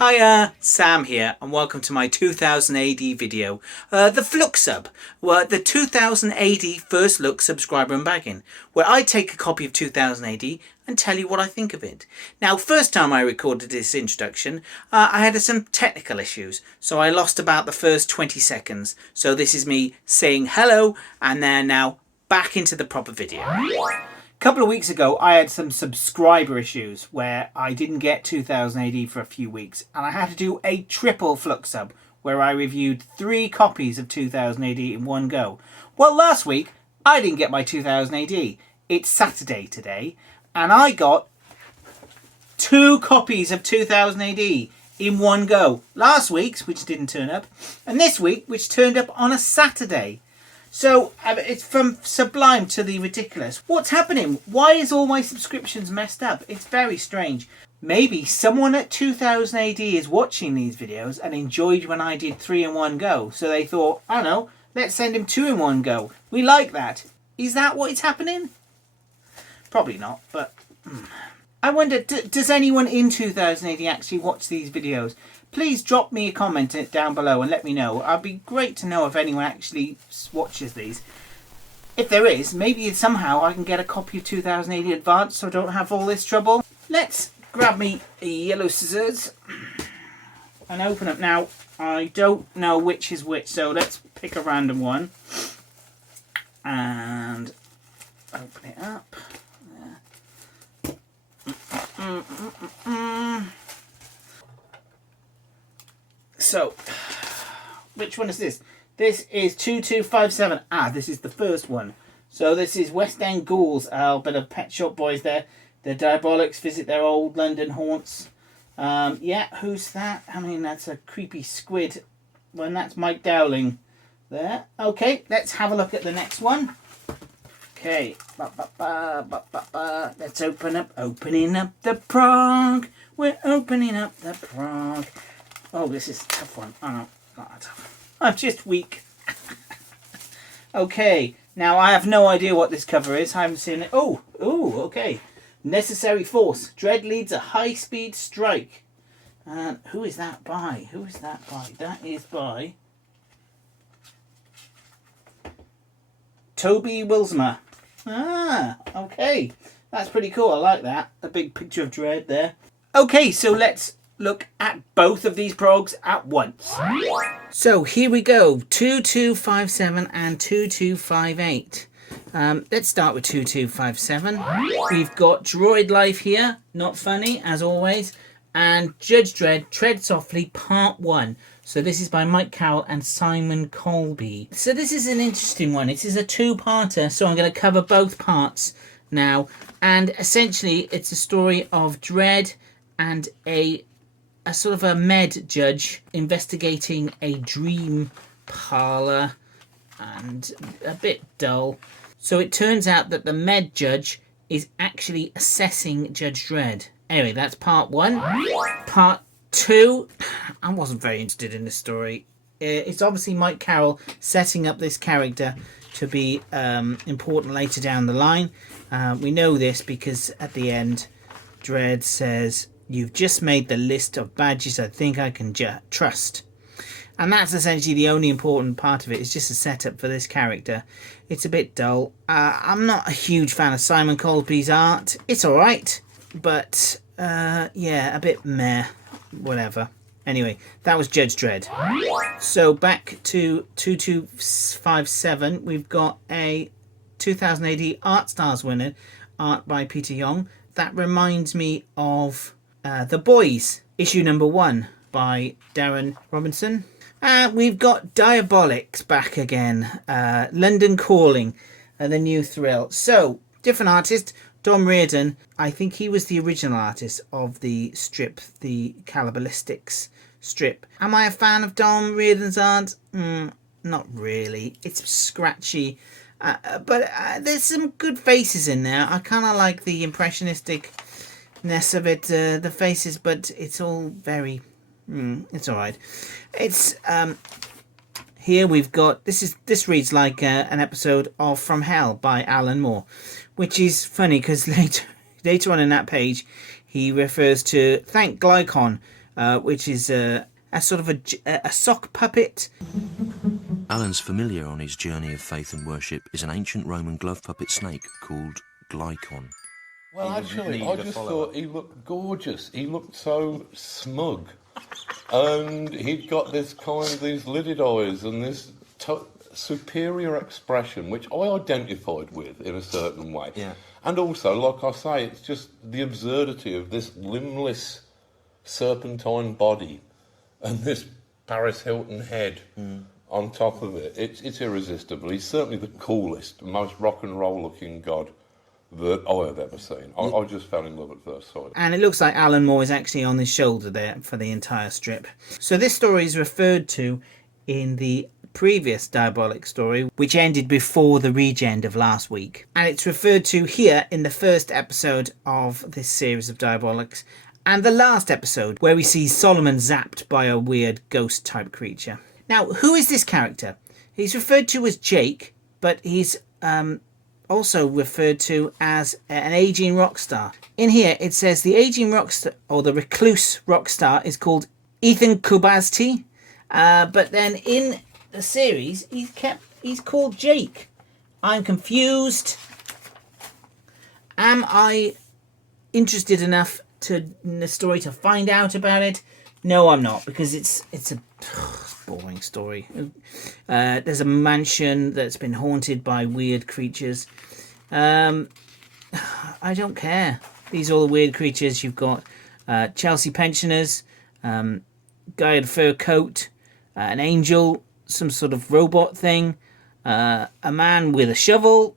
Hiya, Sam here, and welcome to my 2000 AD video, the Flux Sub, the 2000 AD first look subscriber unbagging, where I take a copy of 2000 AD and tell you what I think of it. Now, first time I recorded this introduction, I had some technical issues, so I lost about the first 20 seconds. So this is me saying hello, and then now back into the proper video. A couple of weeks ago, I had some subscriber issues where I didn't get 2000 AD for a few weeks, and I had to do a triple Flux Sub where I reviewed 3 copies of 2000 AD in one go. Well, last week I didn't get my 2000 AD. It's Saturday today, and I got 2 copies of 2000 AD in one go. Last week's, which didn't turn up, and this week, which turned up on a Saturday. So it's from sublime to the ridiculous. What's happening? Why is all my subscriptions messed up? It's very strange. Maybe someone at 2000 AD is watching these videos and enjoyed when I did 3 in one go. So they thought, I don't know, let's send him 2 in one go. We like that. Is that what is happening? Probably not, but I wonder, does anyone in 2000 AD actually watch these videos? Please drop me a comment down below and let me know. It'd be great to know if anyone actually watches these. If there is, maybe somehow I can get a copy of 2000 AD Advance so I don't have all this trouble. Let's grab me yellow scissors and open up. Now, I don't know which is which, so let's pick a random one and open it up. So, which one is this? This is 2257. Ah, this is the first one. So this is West End Ghouls, a bit of Pet Shop Boys there. The Diabolics visit their old London haunts. Yeah, who's that? I mean, that's a creepy squid. Well, that's Mike Dowling there. Okay, let's have a look at the next one. Okay, let's opening up the PROG. We're opening up the PROG. Oh, this is a tough one. Oh, no, not that tough. I'm just weak. Okay, now I have no idea what this cover is. I haven't seen it. Oh, okay. Necessary Force. Dread leads a high-speed strike. And who is that by? Who is that by? That is by Toby Wilsmer. Ah, okay. That's pretty cool. I like that. A big picture of Dread there. Okay, so let's look at both of these progs at once. So here we go, 2257 and 2258. Let's start with 2257. We've got Droid Life here, not funny as always, and Judge Dredd, Tread Softly Part 1. So this is by Mike Carroll and Simon Colby. So this is an interesting one. It is a 2-parter, so I'm going to cover both parts now. And essentially it's a story of Dredd and a sort of a med judge investigating a dream parlor, and a bit dull. So it turns out that the med judge is actually assessing Judge Dredd. Anyway, that's part 1. Part 2, I wasn't very interested in this story. It's obviously Mike Carroll setting up this character to be important later down the line. We know this because at the end Dredd says, "You've just made the list of badges I think I can trust." And that's essentially the only important part of it. It's just a setup for this character. It's a bit dull. I'm not a huge fan of Simon Colby's art. It's alright, but yeah, a bit meh. Whatever. Anyway, that was Judge Dredd. So back to 2257. We've got a 2000 AD Art Stars winner, art by Peter Young. That reminds me of The Boys, issue number 1 by Darren Robinson. We've got Diabolics back again. London Calling, the new thrill. So, different artist, Dom Reardon. I think he was the original artist of the strip, the Cannibalistics strip. Am I a fan of Dom Reardon's art? Not really. It's scratchy. But there's some good faces in there. I kind of like the impressionisticness of it, the faces, but it's all very... it's alright. It's here we've got this reads like an episode of From Hell by Alan Moore, which is funny because later on in that page he refers to Thank Glycon, which is a sort of a sock puppet. Alan's familiar on his journey of faith and worship is an ancient Roman glove puppet snake called Glycon. Well, actually, I just thought he looked gorgeous. He looked so smug. And he'd got this these lidded eyes and this superior expression, which I identified with in a certain way. Yeah. And also, like I say, it's just the absurdity of this limbless serpentine body and this Paris Hilton head on top of it. It's irresistible. He's certainly the coolest, most rock and roll looking god that I have ever seen. I just fell in love at first sight. And it looks like Alan Moore is actually on his shoulder there for the entire strip. So this story is referred to in the previous Diabolic story, which ended before the Regend of last week. And it's referred to here in the first episode of this series of Diabolics, and the last episode where we see Solomon zapped by a weird ghost type creature. Now, who is this character? He's referred to as Jake, but he's also referred to as an aging rock star. In here it says the aging rock star, or the recluse rock star, is called Ethan Kubasty, but then in the series he's called Jake. I'm confused. Am I interested enough in the story to find out about it? No, I'm not, because it's a boring story. There's a mansion that's been haunted by weird creatures. I don't care. These are all the weird creatures. You've got Chelsea pensioners, guy in a fur coat, an angel, some sort of robot thing, a man with a shovel.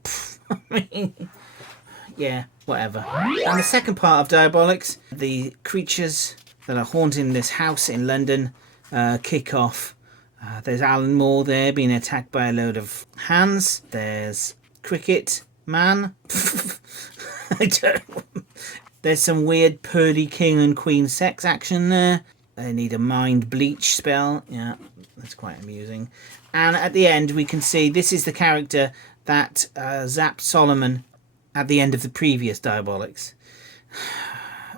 I mean, yeah, whatever. And the second part of Diabolics, the creatures that are haunting this house in London kick off. There's Alan Moore there being attacked by a load of hands. There's Cricket Man. I don't. There's some weird pearly king and queen sex action there. They need a mind bleach spell. Yeah, that's quite amusing. And at the end we can see this is the character that zapped Solomon at the end of the previous Diabolics.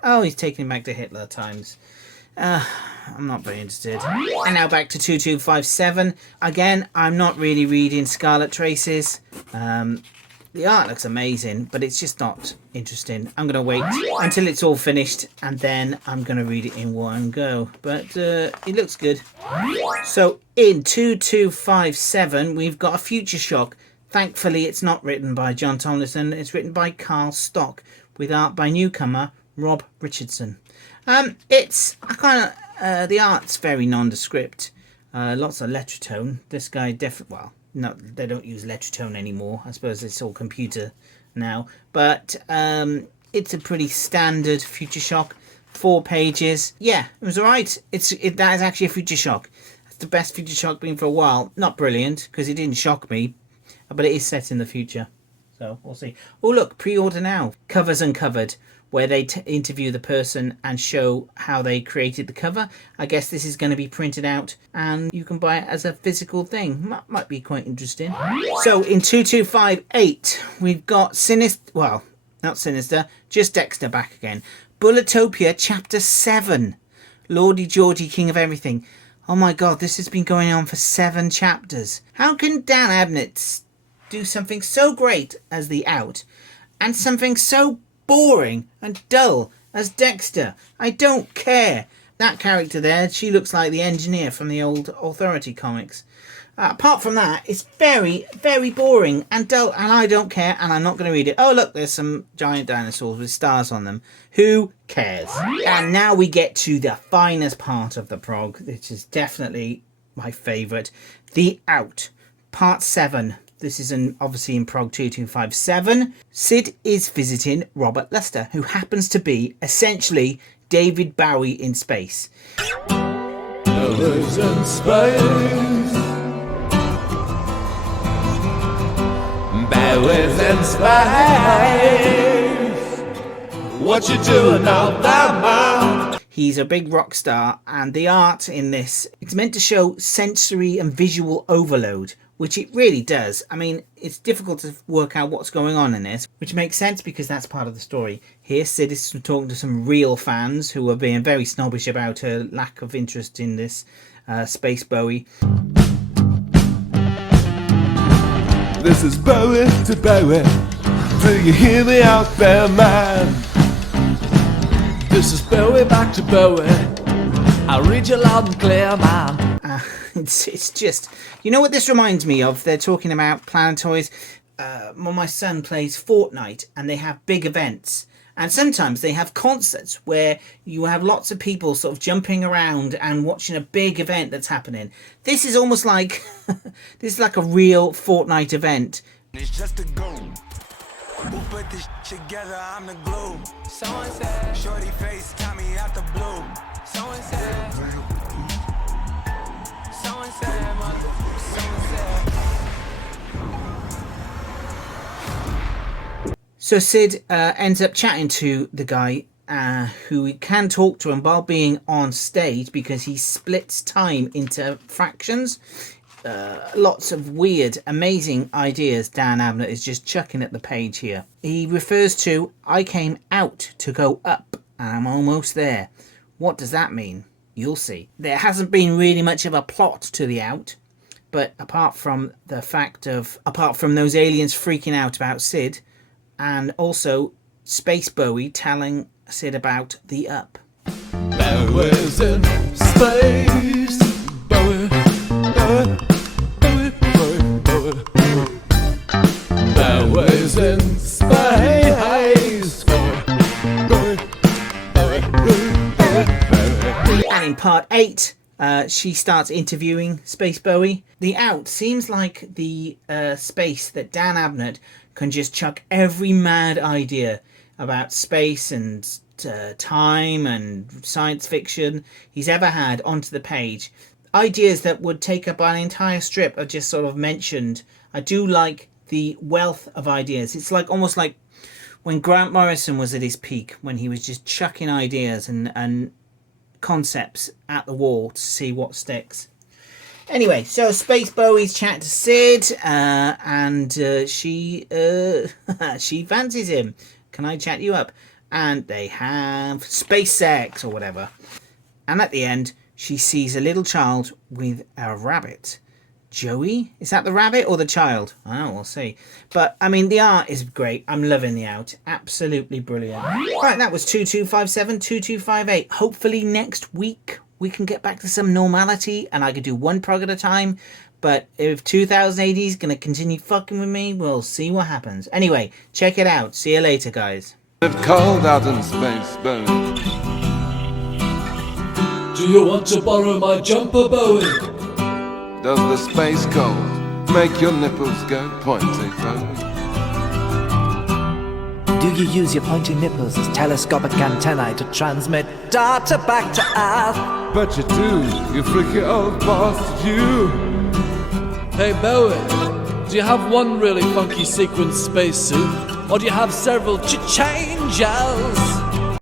Oh, he's taking him back to Hitler times. I'm not very interested. And now back to 2257. Again, I'm not really reading Scarlet Traces. The art looks amazing, but it's just not interesting. I'm going to wait until it's all finished, and then I'm going to read it in one go. But it looks good. So in 2257, we've got a Future Shock. Thankfully, it's not written by John Tomlinson. It's written by Carl Stock, with art by newcomer Rob Richardson. It's the art's very nondescript. Lots of lettretone. This guy definitely, well, no, they don't use lettretone anymore. I suppose it's all computer now. But it's a pretty standard Future Shock. 4 pages. Yeah, it was alright. That is actually a Future Shock. That's the best Future Shock been for a while. Not brilliant, because it didn't shock me, but it is set in the future. So we'll see. Oh look, pre-order now. Covers Uncovered, where they interview the person and show how they created the cover. I guess this is going to be printed out and you can buy it as a physical thing. Might be quite interesting. So in 2258, we've got Sinister, well, not Sinister, just Dexter back again. Bulletopia Chapter 7. Lordy Georgie, King of Everything. Oh my god, this has been going on for 7 chapters. How can Dan Abnett do something so great as The Out and something so boring and dull as Dexter? I don't care. That character there, she looks like the engineer from the old Authority comics. Apart from that, it's very, very boring and dull, and I don't care, and I'm not going to read it. Oh, look, there's some giant dinosaurs with stars on them. Who cares? And now we get to the finest part of the prog, which is definitely my favourite. The Out, Part 7. This is obviously in PROG 2257. Sid is visiting Robert Luster, who happens to be essentially David Bowie in space. Lovers in space. Bowie's in space. What you doing out there, man? He's a big rock star, and the art in this, it's meant to show sensory and visual overload, which it really does. I mean, it's difficult to work out what's going on in this, which makes sense because that's part of the story. Here, Sid is talking to some real fans who are being very snobbish about her lack of interest in this Space Bowie. This is Bowie to Bowie. Do you hear me out there, man? This is Bowie back to Bowie. I read you loud and clear, man. It's just, you know what this reminds me of? They're talking about Planetoids. My son plays Fortnite, and they have big events. And sometimes they have concerts where you have lots of people sort of jumping around and watching a big event that's happening. This is almost like, this is like a real Fortnite event. It's just a go. Who put this together? I'm the glue. Someone said, shorty face, got me out the blue. Someone said, someone said, someone said. So Sid ends up chatting to the guy who can talk to him while being on stage because he splits time into fractions. Lots of weird, amazing ideas Dan Abnett is just chucking at the page here. He refers to, I came out to go up and I'm almost there. What does that mean? You'll see. There hasn't been really much of a plot to the Out, but apart from those aliens freaking out about Sid, and also Space Bowie telling Sid about the Up. Bowie's in space. Bowie, Bowie, Bowie, Bowie, Bowie. Bowie's in space. Bowie, Bowie, Bowie, Bowie, Bowie. And in part 8, she starts interviewing Space Bowie. The Out seems like the space that Dan Abnett can just chuck every mad idea about space and time and science fiction he's ever had onto the page. Ideas that would take up an entire strip are just sort of mentioned. I do like the wealth of ideas. It's like almost like when Grant Morrison was at his peak, when he was just chucking ideas and concepts at the wall to see what sticks. Anyway, so Space Bowie's chat to Sid, and she fancies him. Can I chat you up? And they have space sex or whatever. And at the end, she sees a little child with a rabbit. Joey? Is that the rabbit or the child? Oh, we'll see. But, I mean, the art is great. I'm loving the Out. Absolutely brilliant. Right, that was 2257, 2258. Hopefully next week we can get back to some normality and I can do one prog at a time. But if 2080 is going to continue fucking with me, we'll see what happens. Anyway, check it out. See you later, guys. It's cold out in space, Bowie. Do you want to borrow my jumper, Bowie? Does the space cold make your nipples go pointy, Bowie? Do you use your pointy nipples as telescopic antennae to transmit data back to Earth? But you do, you freaky old bastard, you. Hey, Bowie, do you have one really funky sequin spacesuit? Or do you have several changes?